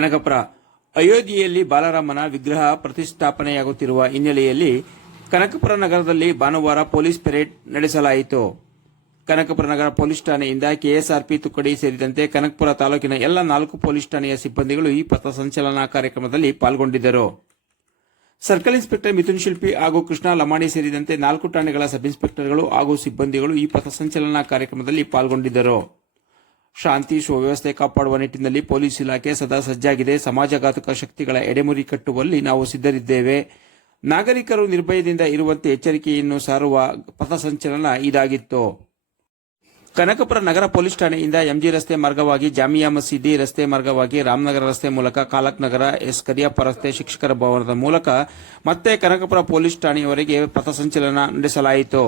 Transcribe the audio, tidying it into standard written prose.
ಕನಕಪುರ ಅಯೋಧ್ಯೆಯಲ್ಲಿ ಬಾಲರಾಮನ ವಿಗ್ರಹ ಪ್ರತಿಷ್ಠಾಪನೆಯಾಗುತ್ತಿರುವ ಹಿನ್ನೆಲೆಯಲ್ಲಿ ಕನಕಪುರ ನಗರದಲ್ಲಿ ಭಾನುವಾರ ಪೊಲೀಸ್ ಪೆರೇಡ್ ನಡೆಸಲಾಯಿತು. ಕನಕಪುರ ನಗರ ಪೊಲೀಸ್ ಠಾಣೆಯಿಂದ ಕೆಎಸ್ಆರ್ಪಿ ತುಕಡಿ ಸೇರಿದಂತೆ ಕನಕಪುರ ತಾಲೂಕಿನ ಎಲ್ಲ 4 ಪೊಲೀಸ್ ಠಾಣೆಯ ಸಿಬ್ಬಂದಿಗಳು ಈ ಪಥಸಂಚಲನ ಕಾರ್ಯಕ್ರಮದಲ್ಲಿ ಪಾಲ್ಗೊಂಡಿದ್ದರು. ಸರ್ಕಲ್ ಇನ್ಸ್ಪೆಕ್ಟರ್ ಮಿಥುನ್ ಶಿಲ್ಪಿ ಹಾಗೂ ಕೃಷ್ಣ ಲಮಾಣಿ ಸೇರಿದಂತೆ 4 ಠಾಣೆಗಳ ಸಬ್ ಇನ್ಸ್ಪೆಕ್ಟರ್ಗಳು ಹಾಗೂ ಸಿಬ್ಬಂದಿಗಳು ಈ ಪಥಸಂಚಲನ ಕಾರ್ಯಕ್ರಮದಲ್ಲಿ ಪಾಲ್ಗೊಂಡಿದ್ದರು. ಶಾಂತಿ ಸುವ್ಯವಸ್ಥೆ ಕಾಪಾಡುವ ನಿಟ್ಟಿನಲ್ಲಿ ಪೊಲೀಸ್ ಇಲಾಖೆ ಸದಾ ಸಜ್ಜಾಗಿದೆ. ಸಮಾಜಘಾತಕ ಶಕ್ತಿಗಳ ಎಡೆಮುರಿ ಕಟ್ಟುವಲ್ಲಿ ನಾವು ಸಿದ್ಧರಿದ್ದೇವೆ. ನಾಗರಿಕರು ನಿರ್ಭಯದಿಂದ ಇರುವಂತೆ ಎಚ್ಚರಿಕೆಯನ್ನು ಸಾರುವ ಪಥಸಂಚಲನ ಇದಾಗಿತ್ತು. ಕನಕಪುರ ನಗರ ಪೊಲೀಸ್ ಠಾಣೆಯಿಂದ ಎಂಜಿ ರಸ್ತೆ ಮಾರ್ಗವಾಗಿ ಜಾಮಿಯಾ ಮಸೀದಿ ರಸ್ತೆ ಮಾರ್ಗವಾಗಿ ರಾಮನಗರ ರಸ್ತೆ ಮೂಲಕ ಕಾಲಕ್ ನಗರ, ಎಸ್ ಕರಿಯಪ್ಪ ರಸ್ತೆ, ಶಿಕ್ಷಕರ ಭವನದ ಮೂಲಕ ಮತ್ತೆ ಕನಕಪುರ ಪೊಲೀಸ್ ಠಾಣೆಯವರೆಗೆ ಪಥಸಂಚಲನ ನಡೆಸಲಾಯಿತು.